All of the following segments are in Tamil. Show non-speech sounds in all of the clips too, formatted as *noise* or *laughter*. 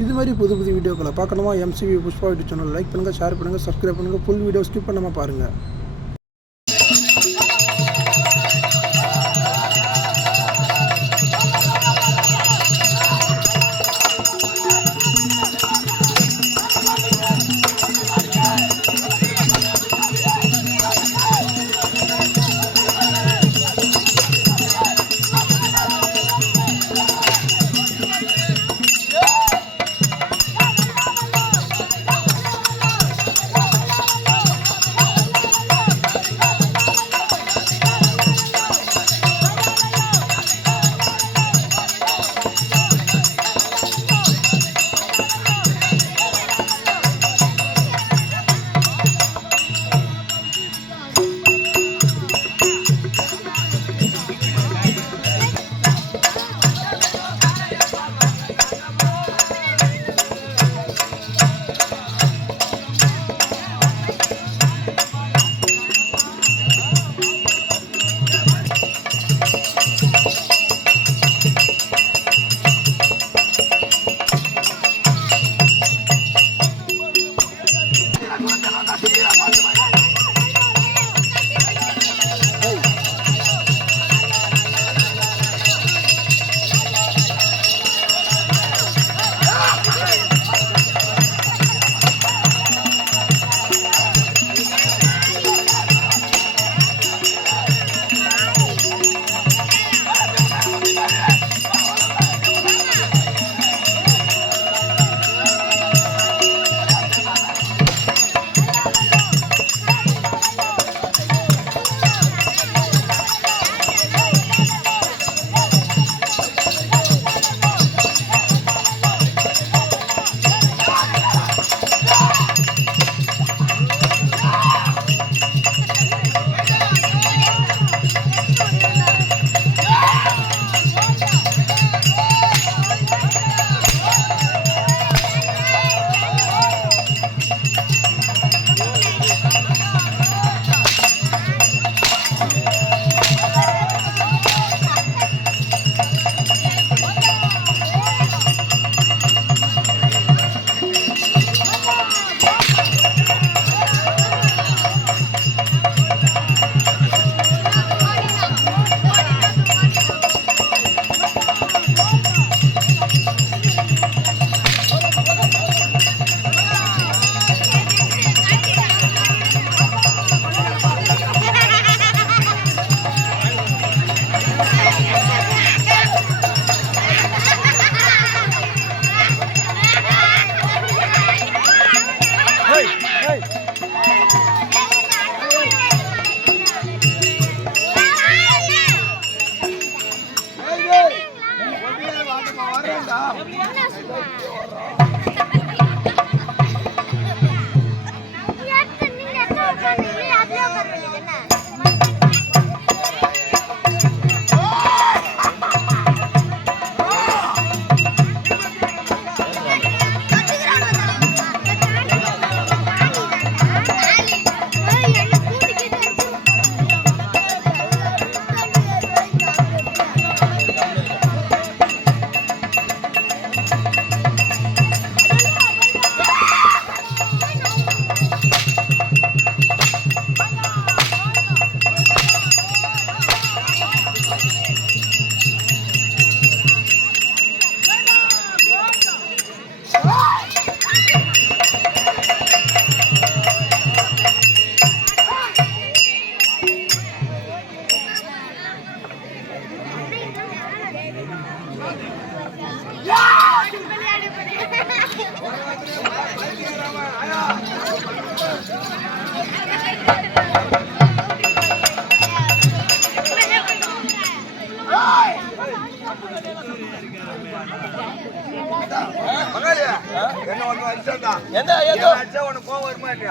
இது மாதிரி புது புது வீடியோக்களை பார்க்கணுமா? MCV Pushpa YouTube channel like பண்ணுங்கள் ஷேர் பண்ணுங்கள் சப்ஸ்கிரைப் பண்ணுங்கள் ஃபுல் வீடியோ ஸ்கிப் பண்ணாமல் பாருங்கள்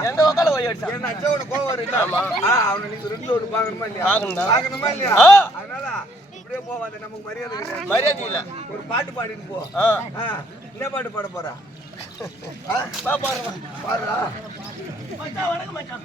எந்த வக்கால போய் அடிச்சான் என்ன அடிச்சா உனக்கு கோவம் வரும் இல்ல? ஆ, அவனை நீங்க ரெண்டு ஒண்ணு பார்க்கணுமா இல்லையா? பார்க்கணும்டா. பார்க்கணுமா இல்லையா? ஆ. அதனால இப்படியே போவாத, நமக்கு மரியாதை கிடையாது. மரியாதை இல்ல ஒரு பாட்டு பாடிட்டு போ ஆ ஆ, என்ன பாட்டு பாட போறா பாடுறா மச்சான் வணக்கம் மச்சான்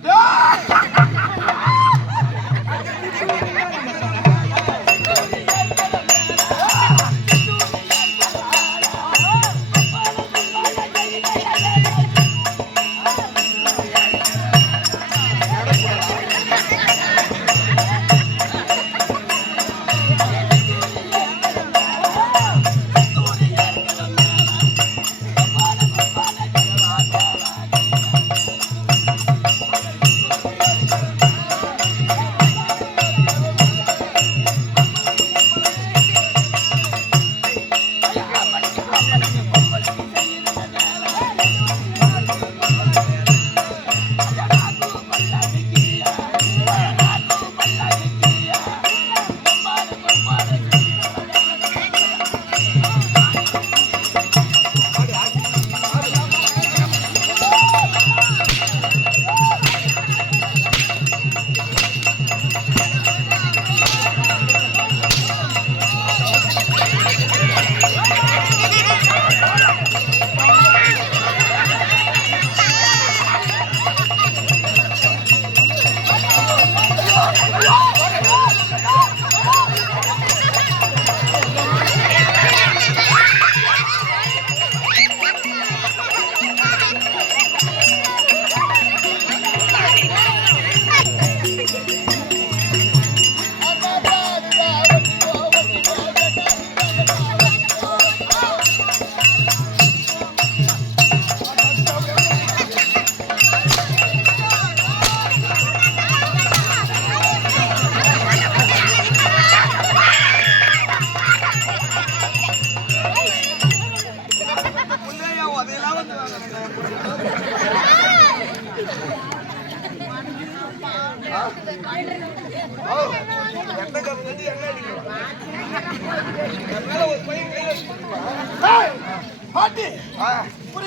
பாட்டி ஆ,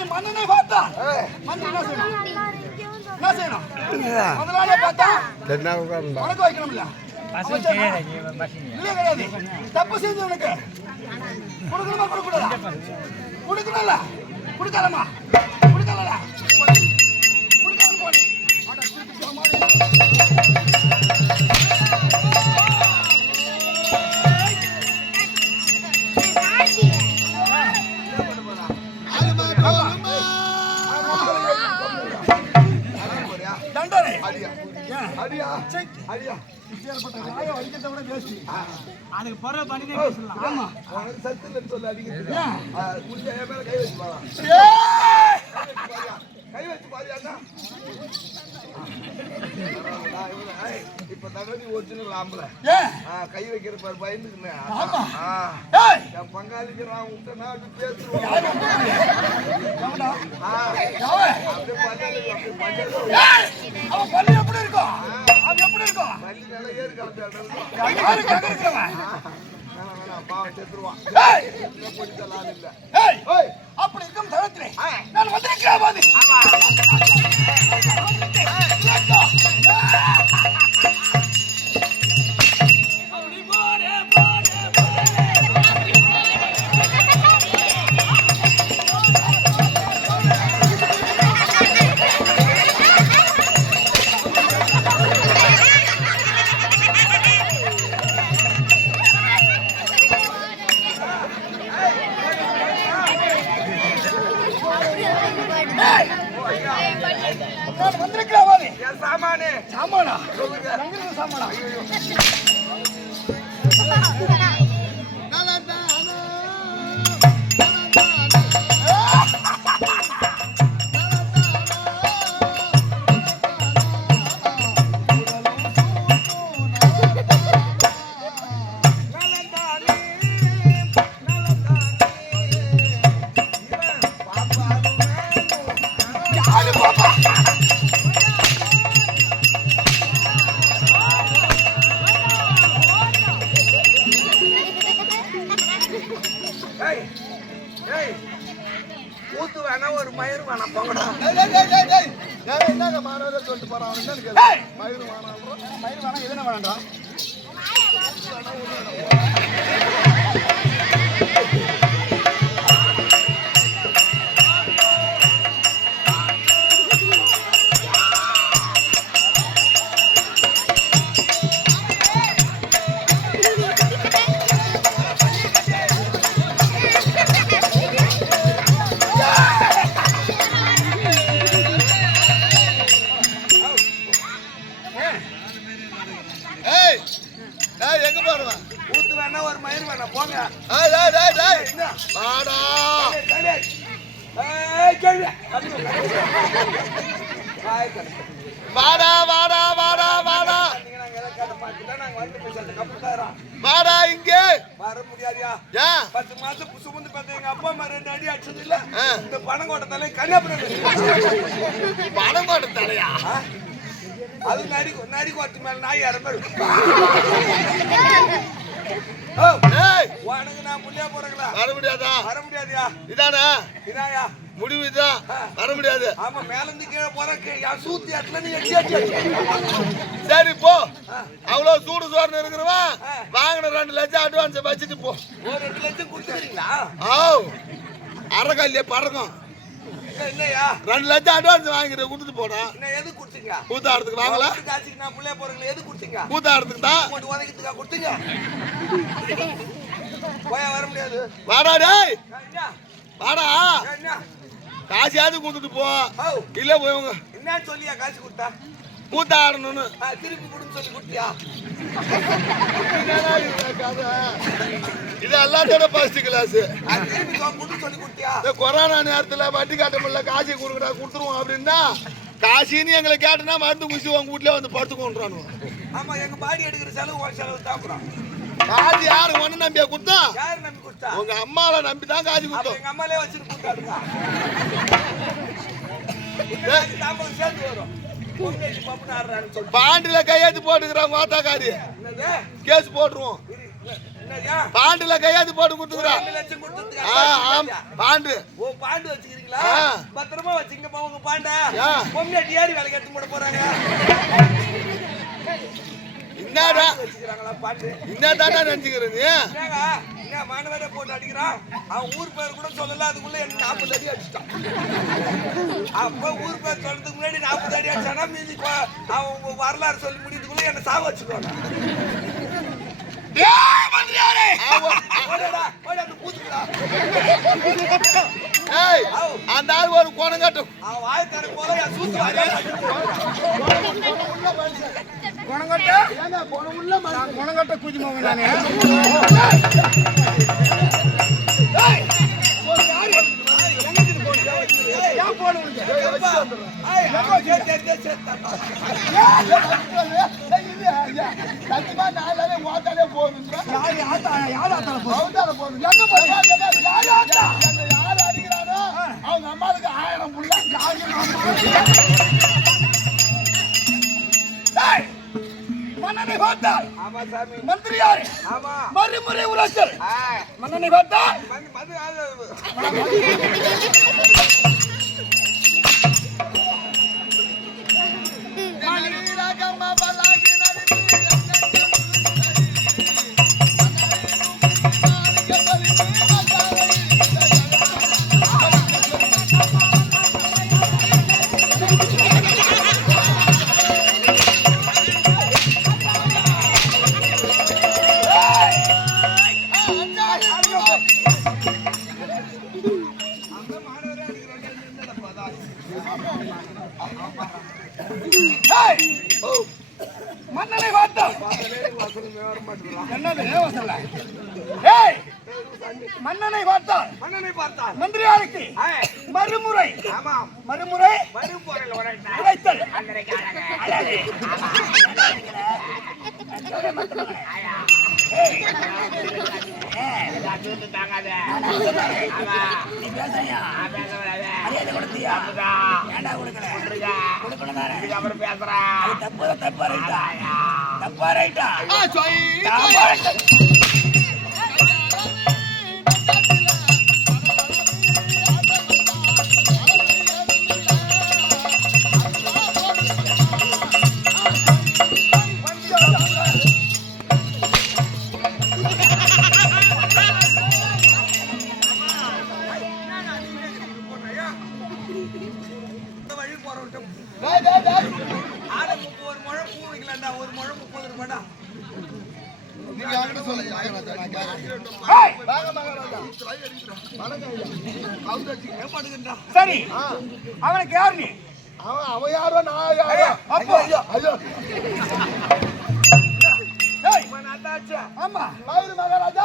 மன்னனை பார்த்தா மன்னன் என்ன செய்யணும் என்ன செய்யணும் முதலாளியை பார்த்தா உனக்கு? வைக்கணும்ல அமைச்சர் கிடையாது தப்பு செஞ்சவனுக்கு கொடுக்கணுமா கொடுக்கூடாதா கொடுக்கணும்ல கொடுக்கலாமா? அடியா. அடியா. அதுக்கு பரவ பேசலாம். ஆமா. சத்து இல்லைன்னு சொல்லி அடிக்கிறது ஏன்? ஆ, முடிஞ்சா என் மேல கை வச்சு பாரா ஏய்! கை வச்சு பாரியா இப்ப தகவல் ஒரிஜினல் ஆம்பளை கை வைக்கிற பாரு பயந்துக்குனேன்! என் பங்காளிக்கு நான் நான் அப்படி பேசுவேன்? அப்படியே பஞ்சாயத்து அப்படியே! அவன் பல்லு எப்படி இருக்கும்? அவன் எப்படி இருக்கும்? இருக்கிறவன்? ஏய்! ஓய் அப்படி இருக்கும் தருணத்திலே நான் வந்திருக்கிறேன் சாமானா சாமானா? தலையா? அது நடி நடி கோட்டு மேல நாய் ஏய்! உனக்கு நான் முன்னே போறேங்களா வர முடியாதா? வர முடியாதுயா? இதானே? இதாயா? முடிவு இதான் வர முடியாது. ஆமா மேல இருந்து கீழே போற சூத்தி இடத்துல நீ சரி போ. அவ்வளவு சூடு சோறுன்னு இருக்கிறவன் வாங்கின ரெண்டு லட்சம் அட்வான்ஸ் வச்சுட்டு போ. ஒரு ரெண்டு லட்சம் கொடுத்துக்கிறீங்களா? ஆவ். அரைக்கல்லே பறக்கும். ரெண்டு லட்சம் அட்வான்ஸ் வாங்கிட்டு கொடுத்துட்டு போனா எது கொடுத்தீங்க? கூத்தாடுறதுக்கு வாங்கல. காசுக்கு நான் பிள்ளை போறீங்களா எது கொடுத்தீங்க? கூத்தாடுறதுக்கு தான். போட்டு உதைக்கிறதுக்கா கொடுத்தீங்க. போயா வர முடியாது. வாடா டேய். என்ன? வாடா. என்ன? காசியாவது கொடுத்துட்டு போ. இல்ல போய் என்ன சொல்லியா காசு கொடுத்தா? கூத்தாடணும்னு. திருப்பி கொடுன்னு சொல்லி கொடுத்தியா? இது எல்லாத்தோட ஃபர்ஸ்ட் கிளாஸ் கொரோனா நேரத்துல வட்டி காட்ட முடியல காசி கொடுக்கடா கொடுத்துருவோம் அப்படின்னா காசின்னு எங்களை கேட்டனா மருந்து குசி உங்க வீட்லயே வந்து படுத்துக்கொண்டுறானு ஆமா எங்க பாடி எடுக்கிற செலவு செலவு தாக்குறோம் காசி யாரு ஒண்ணு நம்பியா கொடுத்தா? யாரு நம்பி கொடுத்தா? உங்க அம்மாவை நம்பி தான் காசு கொடுத்தோம். எங்க அம்மாலே வச்சுட்டு கொடுத்தாருங்க. சேர்ந்து வரும். பாண்டில கையெழுத்து போட்டுக்கிறான் மாத்தாக்காரி. கேஸ் போட்டுருவோம்? பாண்டில கையெழுத்து போட்டு கொடுத்துக்கிறான் பாண்டு. ஓ பாண்டு வச்சுக்கிறீங்களா. பத்திரமா வச்சுங்கப்பா உங்க பாண்டா. ஆ. பொம்னாட்டி ஏறி வேலைக்கு எடுத்து போட போறாங்க. என்னடா? என்னதாடா நினைச்சுக்கிறது? மாணவரே போட்டு அடிக்கிறான்? அவன் ஊர் பேர் கூட சொல்லல அதுக்குள்ள என்ன நாற்பது அடி அடிச்சிட்டான். அப்ப ஊர் பேர் சொல்றதுக்கு முன்னாடி நாற்பது அடி அடிச்சானா மீதி அவன் வரலாறு சொல்லி முடியறதுக்குள்ள என்ன சாவ வச்சுக்கோங்க அந்த ஆள் ஒரு குணம் கட்டும். அவன் போல என் சூத்து வாரியா குணங்கட்ட குதி மகன் நானே சத்தியமா நாளாலே ஓட்டாலே போகுதுன்றா யாரு ஆத்தா யாரு ஆத்தா போதும் எங்க போய் யாரு ஆட்டா யாரு அடிக்கிறானோ அவங்க அம்மாவுக்கு ஆயிரம் புள்ள மன்னனை மந்திரியார் மறுமுறை ஆ, மன்னனை பார்த்தால் மது மது அது இந்த சரி அவனுக்கு யார் நீ அவன் அவன் யாரோ நான் யாரோ அப்போ ஐயோ அதாச்சா ஆமா மயிறு மகாராஜா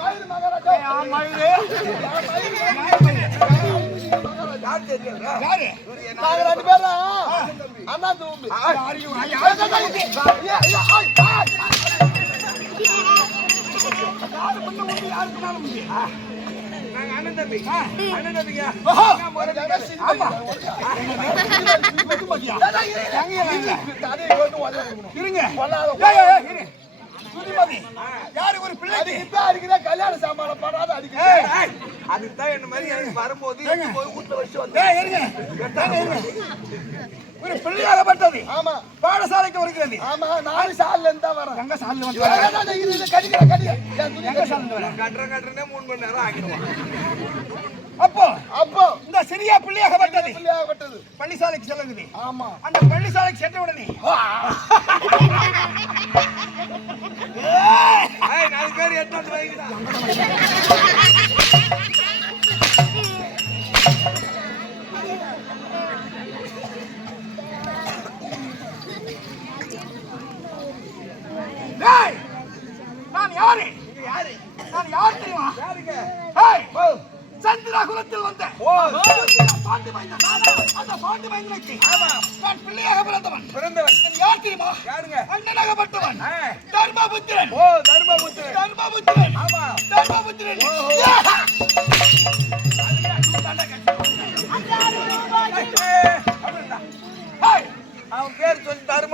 மயிறு மகாராஜா நாங்க ரெண்டு பேரும் அண்ணா தூம்பி இருங்க சுதிமதி யாரு ஒரு பிள்ளைக்கு இப்ப அடிக்கிற கல்யாண சாமான பண்ணாத அடிக்கிற அதுதான் என்ன மாதிரி எனக்கு வரும்போது வீட்டுல வச்சு வந்தேன் இருங்க. ஒரு பிள்ளையாகப்பட்டது ஆமா. பாடசாலைக்கு வருகிறது. ஆமா நாலு சால்ல இருந்து தான் வரேன் எங்க சாலில் வந்து கடிக்கிற கடிக்கிற. எங்க சாலில் வர கட்டுற கட்டுறனே மூணு மணி நேரம் ஆகிடுவான் அப்போ அப்போ இந்த சிறிய பிள்ளையாகப்பட்டது பிள்ளையாகப்பட்டது பள்ளிசாலைக்கு செல்லுங்குது ஆமா. அந்த பள்ளிசாலைக்கு சென்ற உடனே *laughs*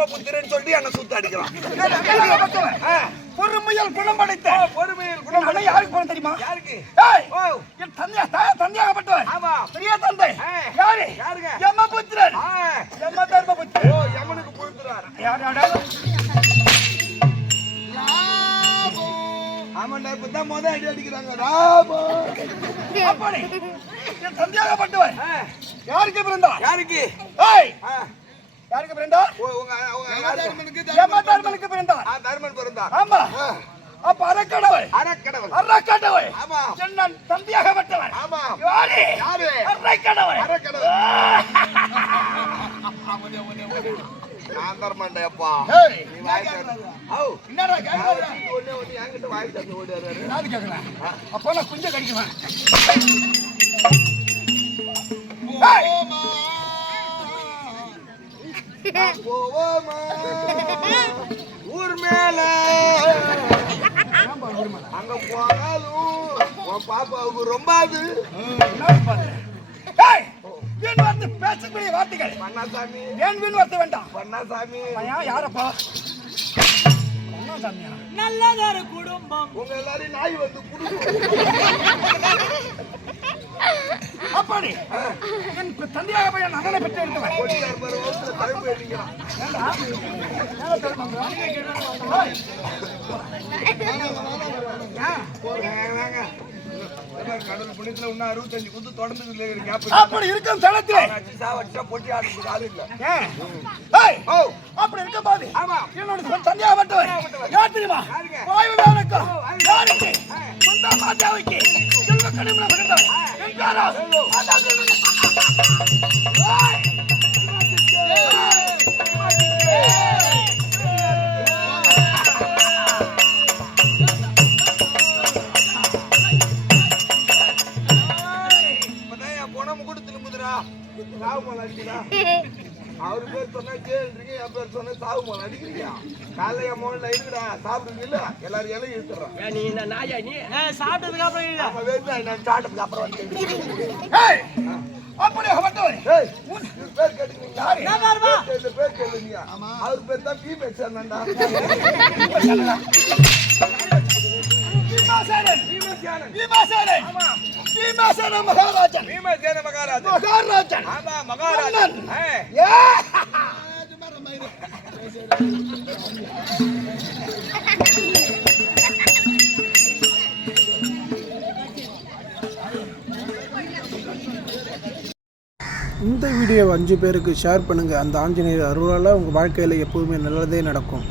தர்மபுத்திரன் சொல்லி என்ன சுத்த அடிக்கிறான். பொறுமையால் குணம் படைத்த. பொறுமையில் குணம் அண்ணன் யாருக்கு போன தெரியுமா? யாருக்கு? என் தந்தையா தாயா தந்தையாகப்பட்டவன் ஆமா. பெரிய தந்தை. யாரு? யாருங்க? யமபுத்திரன். ஆ. யம தர்மபுத்திரன் ஓ யமனுக்கு புழுத்துறாரு யார் யாரு ஆமாண்டா இப்பதான் முத அடி அடிக்கிறாங்க. ராமோ. அப்படி. என் தந்தையாகப்பட்டவன் ஆ. யாருக்கு பிறந்தார்? யாருக்கு? ஏய். யாருக்கு பிறந்தார்? யம தர்மனுக்கு பிறந்தார். தர்மன் பிறந்தார். ஆமா. அப்ப அறக்கடவுள். அரக்கடவுள் ஆமா. என்ன தந்தையாகப்பட்டவன் ஆமா. யாரு? யாரு? அரக்கடவுள் அறக்கடவுள். நான் தரமாட்டேப்பா நீ வாய் தர ஔ என்னடா கேக்குற? ஒண்ணே ஒண்ணு என்கிட்ட தந்து கேக்குறேன் அப்போ நான் குஞ்ச கடிக்குவேன். ஏய், போவோமா ஊர் மேல அங்க போனாலும் உன் பாப்பாவுக்கு ரொம்ப அது வீண் வார்த்தை பேசக்கூடிய வார்த்தைகள் பண்ணாசாமி ஏன் வீண் வார்த்தை வேண்டாம் பண்ணாசாமி பையன் யாரப்பா என்ன சாமியா உங்க எல்லாரையும் நாய் வந்து புடுங்கும். *laughs* அப்படி. என் தந்தையாக போய் என் அண்ணனை பெற்று எடுத்தவன். கடவுள் புண்ணியத்துல இன்னும் அறுபத்தஞ்சு குத்து தொடர்ந்து அப்படி இருக்கும் தளத்திலே. சாவடிச்சா பொட்டி ஆடுறதுக்கு ஆள் இல்ல. அப்படி இருக்கும் போது. ஆமா. என்னோட சொந்த தந்தையாகப்பட்டவன் யார் தெரியுமா? வாயு வேலைக்கும் யாருக்கு? சொந்த மாதாவுக்கு. செல்வ கனிமன பிறந்தவன் என் காலைல என் மோன்ல இருக்குடா, சாப்பிடுறீங்கல்ல? எல்லாரும் இலையும் இழுத்துடுறோம். ஆமா, வேணும்னா நான் சாப்பிட்டதுக்கு அப்புறம் வந்து கேட்கிறேன். ஏய், அப்படியாகப்பட்டவன் ஏய், இது பேர் கேட்டுக்கிறீங்களா? பேர் கேளு, பேர் கேளுங்க. அவர் பேர் தான் பீமேக்ஸ் அண்ணன்டா. பீமாசேனன் பீமேக்ஸ் பீமாசேனன் பீமாசேன மகாராஜன். பீமசேன மகாராஜா மகாராஜன். ஆமா மகாராஜன். ஏய், இந்த வீடியோவை அஞ்சு பேருக்கு ஷேர் பண்ணுங்கள் அந்த ஆஞ்சநேயர் அருளால் உங்கள் வாழ்க்கையில் எப்போதுமே நல்லதே நடக்கும்.